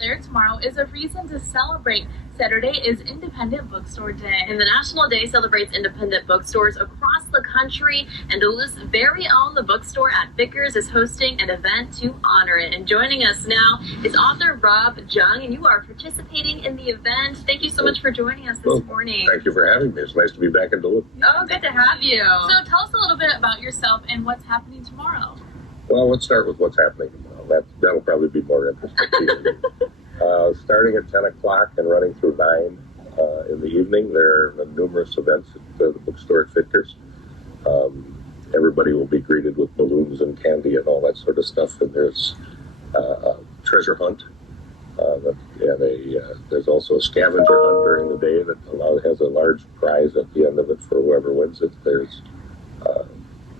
there tomorrow is a reason to celebrate. Saturday is Independent Bookstore Day. And the National Day celebrates independent bookstores across the country, and Duluth's very own The Bookstore at Vickers is hosting an event to honor it. And joining us now is author Rob Jung, and you are participating in the event. Thank you so much for joining us this morning. Thank you for having me. It's nice to be back in Duluth. Oh, good to have you. So tell us a little bit about yourself and what's happening tomorrow. Well, let's start with what's happening tomorrow. That'll probably be more interesting to you. Starting at 10 o'clock and running through 9 in the evening, there are numerous events at the bookstore at Vickers. Everybody will be greeted with balloons and candy and all that sort of stuff. And there's a treasure hunt. There's also a scavenger hunt during the day that has a large prize at the end of it for whoever wins it. There's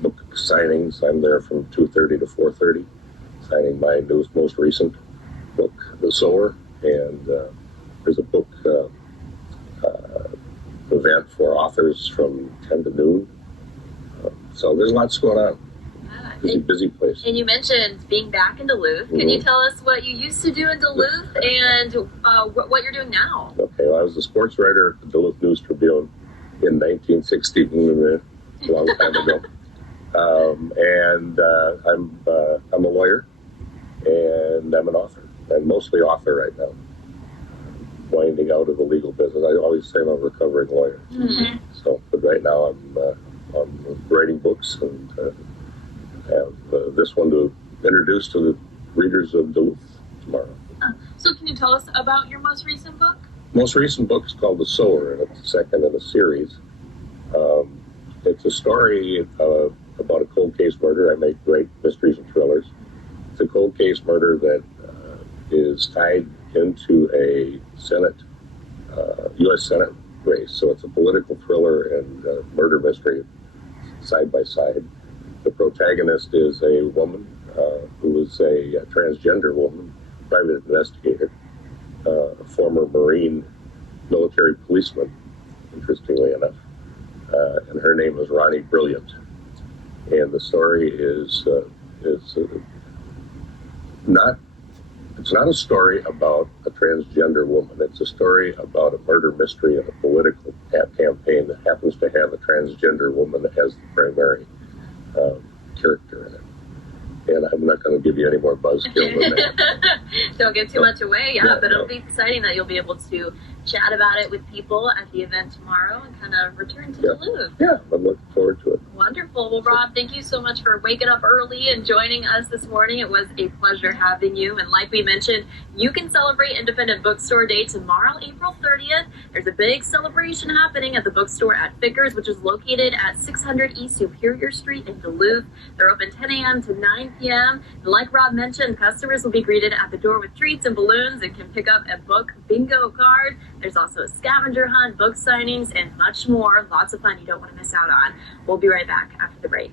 book signings. I'm there from 2:30 to 4:30, signing my most recent book, The Sower, and there's a book event for authors from 10 to noon. So there's lots going on. Busy place. And you mentioned being back in Duluth. Can you tell us what you used to do in Duluth and what you're doing now? Okay, well, I was a sports writer at the Duluth News Tribune in 1960, a long time ago. I'm a lawyer, and I'm an author. I'm mostly author right now. Winding out of the legal business. I always say I'm a recovering lawyer. So, but right now I'm writing books and have this one to introduce to the readers of Duluth tomorrow. So can you tell us about your most recent book? Most recent book is called The Sower, and it's the second in a series. It's a story about a cold case murder. I make great mysteries and thrillers. It's a cold case murder that is tied into a U.S. Senate race. So it's a political thriller and murder mystery side by side. The protagonist is a woman who is a transgender woman, private investigator, a former Marine military policeman, interestingly enough. And her name is Ronnie Brilliant. And the story is it's not a story about a transgender woman. It's a story about a murder mystery and a political campaign that happens to have a transgender woman as the primary character in it. And I'm not going to give you any more buzzkill than that. Don't give too much away, but it'll be exciting that you'll be able to chat about it with people at the event tomorrow and kind of return to Duluth. Yeah, I'm looking forward to it. Wonderful. Well, Rob, thank you so much for waking up early and joining us this morning. It was a pleasure having you. And like we mentioned, you can celebrate Independent Bookstore Day tomorrow, April 30th. There's a big celebration happening at the bookstore at Vickers, which is located at 600 East Superior Street in Duluth. They're open 10 a.m. to 9 p.m. And like Rob mentioned, customers will be greeted at the door with treats and balloons and can pick up a book bingo card. There's also a scavenger hunt, book signings, and much more. Lots of fun you don't want to miss out on. We'll be right back after the break.